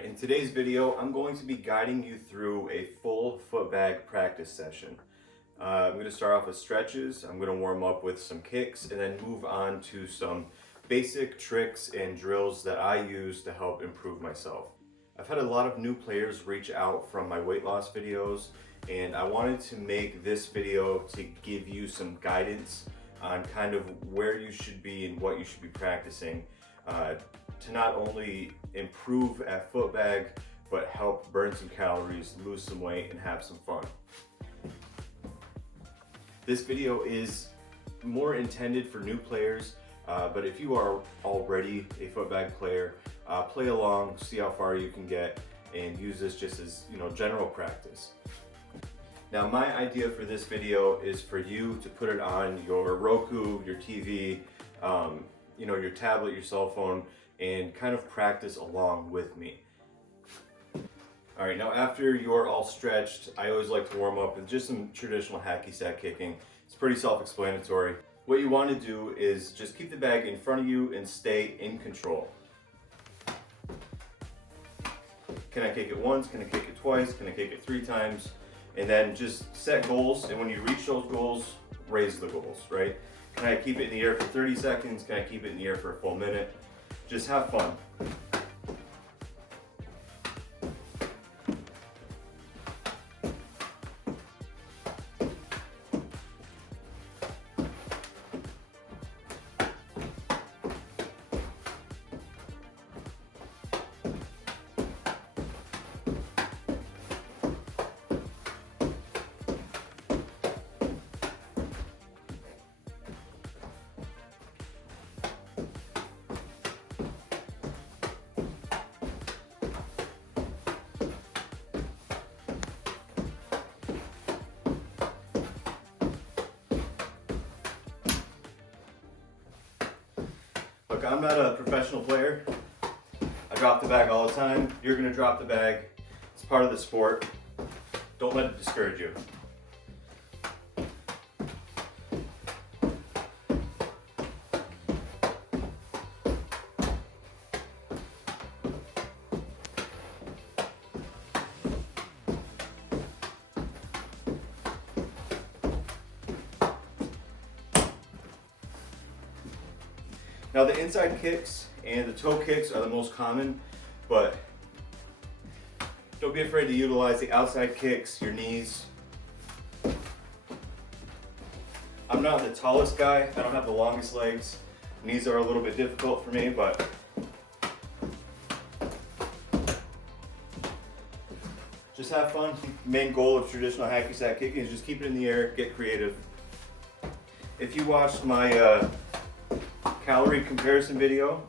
Alright, in today's video, I'm going to be guiding you through a full foot bag practice session. I'm going to start off with stretches, I'm going to warm up with some kicks, and then move on to some basic tricks and drills that I use to help improve myself. I've had a lot of new players reach out from my weight loss videos, and I wanted to make this video to give you some guidance on kind of where you should be and what you should be practicing to not only improve at footbag, but help burn some calories, lose some weight, and have some fun. This video is more intended for new players, but if you are already a footbag player, play along, see how far you can get, and use this just as general practice. Now, my idea for this video is for you to put it on your Roku, your TV, your tablet, your cell phone, and kind of practice along with me. All right, now after you're all stretched, I always like to warm up with just some traditional hacky sack kicking. It's pretty self-explanatory. What you want to do is just keep the bag in front of you and stay in control. Can I kick it once? Can I kick it twice? Can I kick it 3 times? And then just set goals, and when you reach those goals, raise the goals, right? Can I keep it in the air for 30 seconds? Can I keep it in the air for a full minute? Just have fun. Look, I'm not a professional player. I drop the bag all the time. You're gonna drop the bag. It's part of the sport. Don't let it discourage you. Now, the inside kicks and the toe kicks are the most common, but don't be afraid to utilize the outside kicks, your knees. I'm not the tallest guy, I don't have the longest legs. Knees are a little bit difficult for me, but just have fun. Main goal of traditional hacky sack kicking is just keep it in the air, get creative. If you watched my calorie comparison video,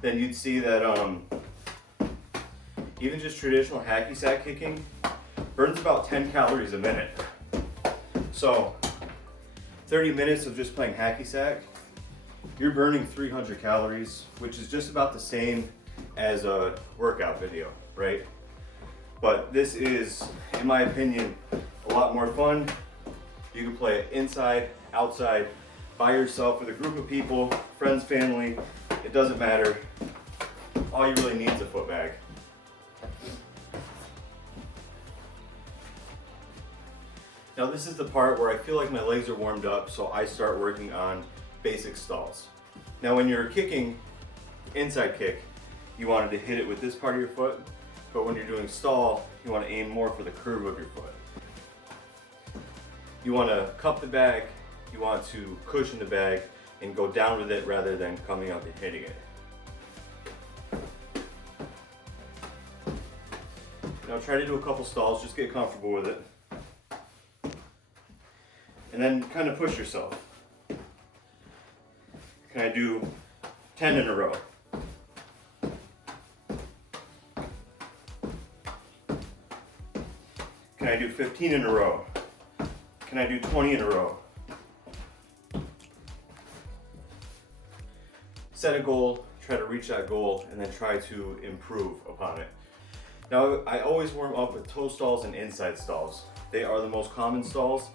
then you'd see that even just traditional hacky sack kicking burns about 10 calories a minute. So 30 minutes of just playing hacky sack, you're burning 300 calories, which is just about the same as a workout video, right? But this is, in my opinion, a lot more fun. You can play it inside, outside, by yourself, with a group of people, friends, family, it doesn't matter. All you really need is a foot bag. Now, this is the part where I feel like my legs are warmed up, so I start working on basic stalls. Now, when you're kicking inside kick, you wanted to hit it with this part of your foot, but when you're doing stall, you want to aim more for the curve of your foot. You want to cup the bag, you want to cushion the bag and go down with it rather than coming up and hitting it. Now try to do a couple stalls, just get comfortable with it. And then kind of push yourself. Can I do 10 in a row? Can I do 15 in a row? Can I do 20 in a row? Set a goal, try to reach that goal, and then try to improve upon it. Now, I always warm up with toe stalls and inside stalls. They are the most common stalls.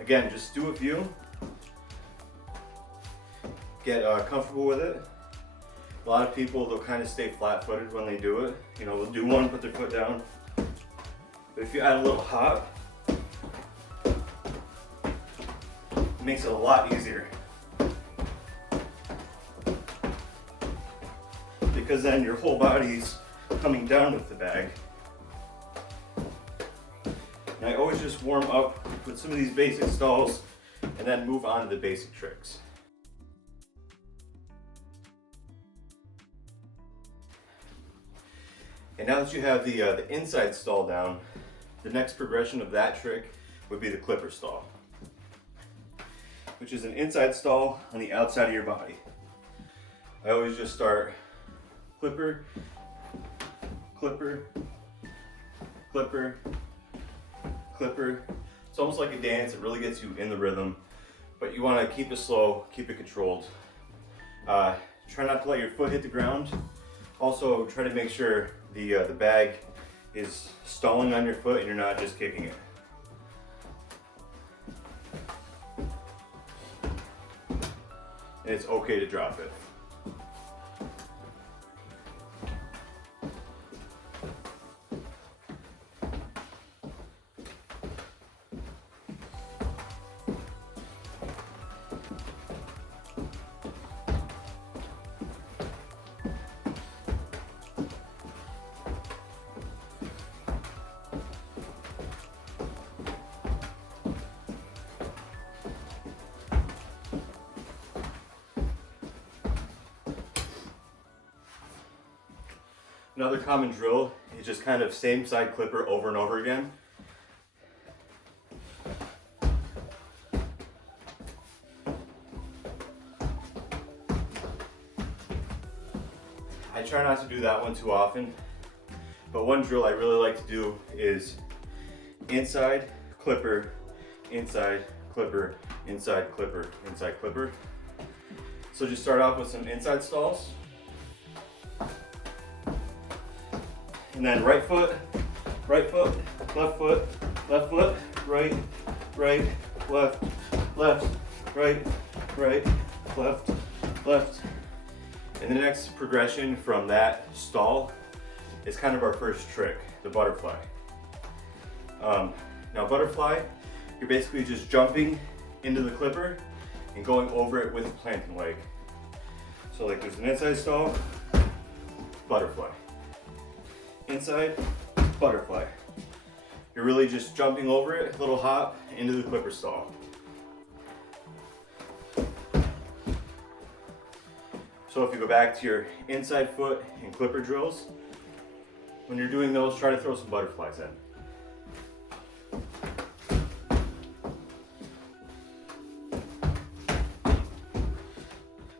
Again, just do a few. get comfortable with it. A lot of people, they'll kind of stay flat-footed when they do it. You know, they'll do one, put their foot down. But if you add a little hop, it makes it a lot easier. Because then your whole body's coming down with the bag. And I always just warm up with some of these basic stalls and then move on to the basic tricks. And now that you have the inside stall down, the next progression of that trick would be the clipper stall, which is an inside stall on the outside of your body. I always just start clipper, clipper, clipper, clipper. It's almost like a dance. It really gets you in the rhythm, but you want to keep it slow, keep it controlled. Try not to let your foot hit the ground. Also, try to make sure the bag is stalling on your foot and you're not just kicking it. And it's okay to drop it. Another common drill is just kind of same side clipper over and over again. I try not to do that one too often, but one drill I really like to do is inside clipper, inside clipper, inside clipper, inside clipper. So just start off with some inside stalls. And then right foot, left foot, right, right, left, left, right, right, left, left. And the next progression from that stall is kind of our first trick, the butterfly. Now butterfly, you're basically just jumping into the clipper and going over it with a planting leg. So like there's an inside stall, butterfly. Inside, butterfly. You're really just jumping over it, little hop, into the clipper stall. So if you go back to your inside foot and clipper drills, when you're doing those, try to throw some butterflies in.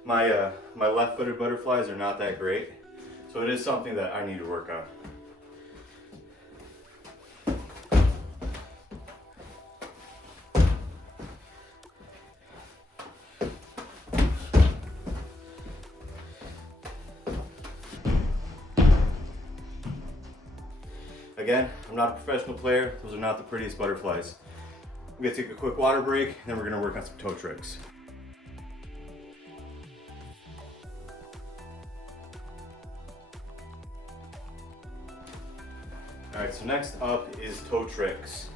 My left-footed butterflies are not that great, so it is something that I need to work on. Again, I'm not a professional player. Those are not the prettiest butterflies. We're gonna take a quick water break, and then we're gonna work on some toe tricks. All right, so next up is toe tricks.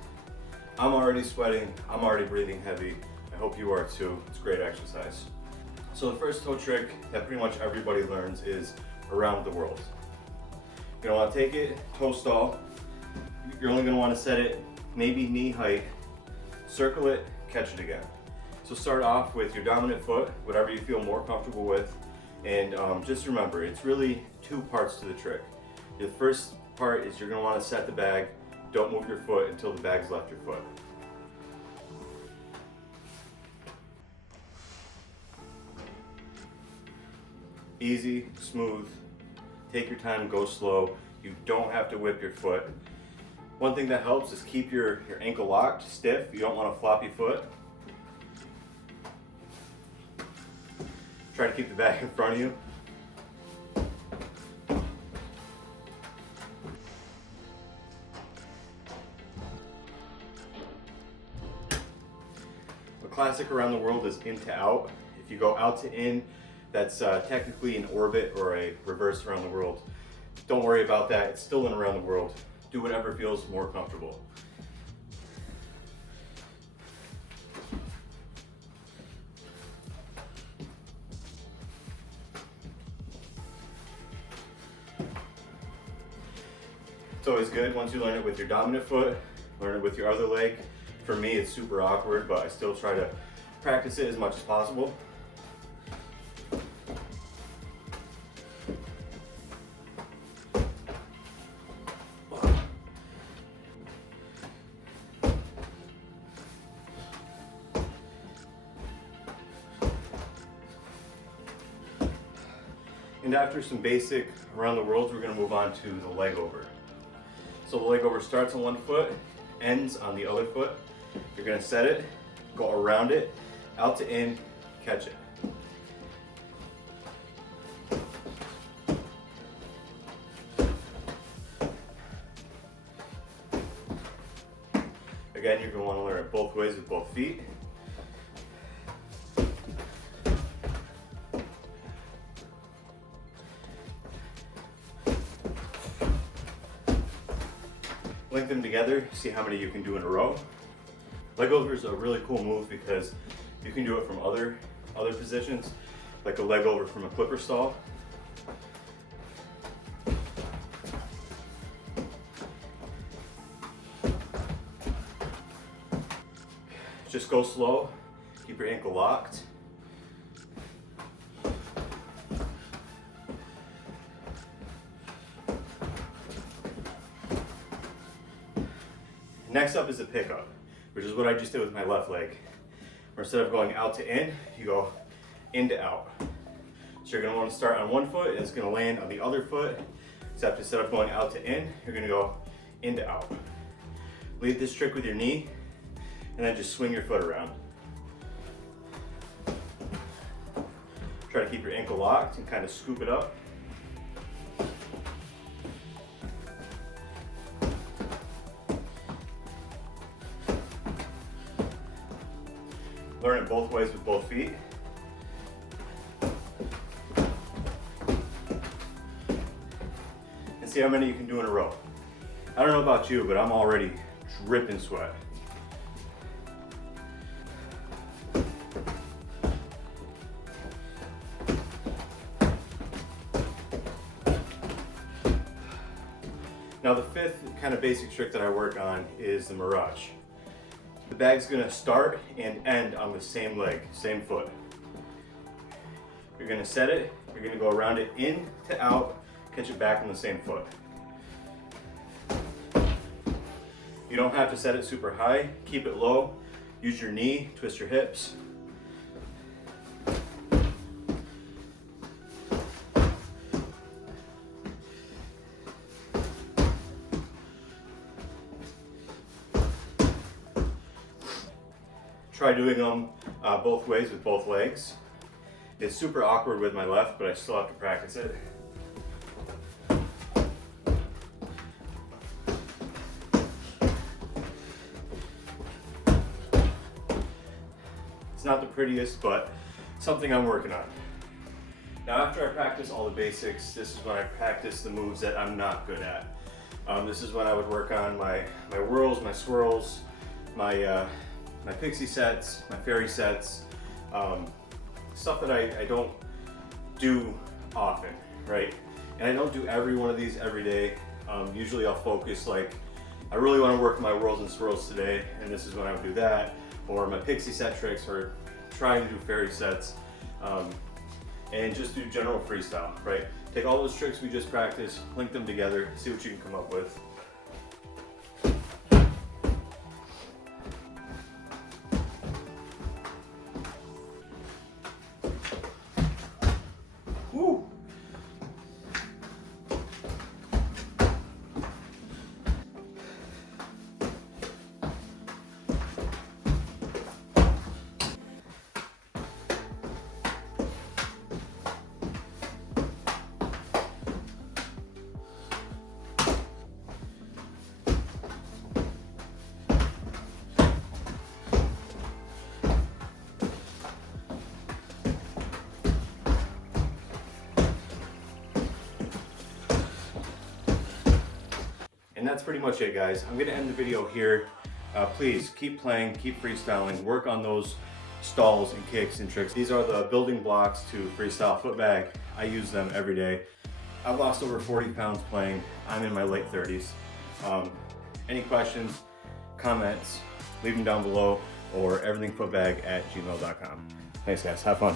I'm already sweating, I'm already breathing heavy. I hope you are too. It's great exercise. So the first toe trick that pretty much everybody learns is around the world. You're gonna wanna take it, toe stall. You're only gonna wanna set it maybe knee height, circle it, catch it again. So start off with your dominant foot, whatever you feel more comfortable with. And just remember, it's really two parts to the trick. The first part is you're gonna wanna set the bag. Don't move your foot until the bag's left your foot. Easy, smooth, take your time, go slow. You don't have to whip your foot. One thing that helps is keep your ankle locked, stiff. You don't want a floppy foot. Try to keep the bag in front of you. A classic around the world is in to out. If you go out to in, that's technically an orbit or a reverse around the world. Don't worry about that, it's still an around the world. Do whatever feels more comfortable. It's always good once you learn it with your dominant foot, learn it with your other leg. For me, it's super awkward, but I still try to practice it as much as possible. And after some basic around the worlds, we're going to move on to the leg over. So the leg over starts on one foot, ends on the other foot. You're going to set it, go around it, out to in, catch it. Again, you're going to want to learn it both ways with both feet. Link them together, see how many you can do in a row. Leg over is a really cool move because you can do it from other positions, like a leg over from a clipper stall. Just go slow, keep your ankle locked. Next up is a pickup, which is what I just did with my left leg. Where instead of going out to in, you go in to out. So you're going to want to start on one foot and it's going to land on the other foot, except instead of going out to in, you're going to go in to out. Lead this trick with your knee and then just swing your foot around. Try to keep your ankle locked and kind of scoop it up. Learn it both ways with both feet. And see how many you can do in a row. I don't know about you, but I'm already dripping sweat. Now the fifth kind of basic trick that I work on is the mirage. The bag's gonna start and end on the same leg, same foot. You're gonna set it, you're gonna go around it in to out, catch it back on the same foot. You don't have to set it super high, keep it low, use your knee, twist your hips. Try doing them both ways with both legs. It's super awkward with my left, but I still have to practice it. It's not the prettiest, but something I'm working on. Now after I practice all the basics, this is when I practice the moves that I'm not good at. This is when I would work on my whirls, my swirls, my pixie sets, my fairy sets, stuff that I don't do often, right? And I don't do every one of these every day. Usually I'll focus like, I really want to work my whirls and swirls today, and this is when I would do that, or my pixie set tricks, or trying to do fairy sets, and just do general freestyle, right? Take all those tricks we just practiced, link them together, see what you can come up with. Woo! And that's pretty much it, guys. I'm gonna end the video here. Please keep playing, keep freestyling, work on those stalls and kicks and tricks. These are the building blocks to freestyle footbag. I use them every day. I've lost over 40 pounds playing. I'm in my late 30s. Any questions, comments, leave them down below, or everythingfootbag@gmail.com. Thanks guys, have fun.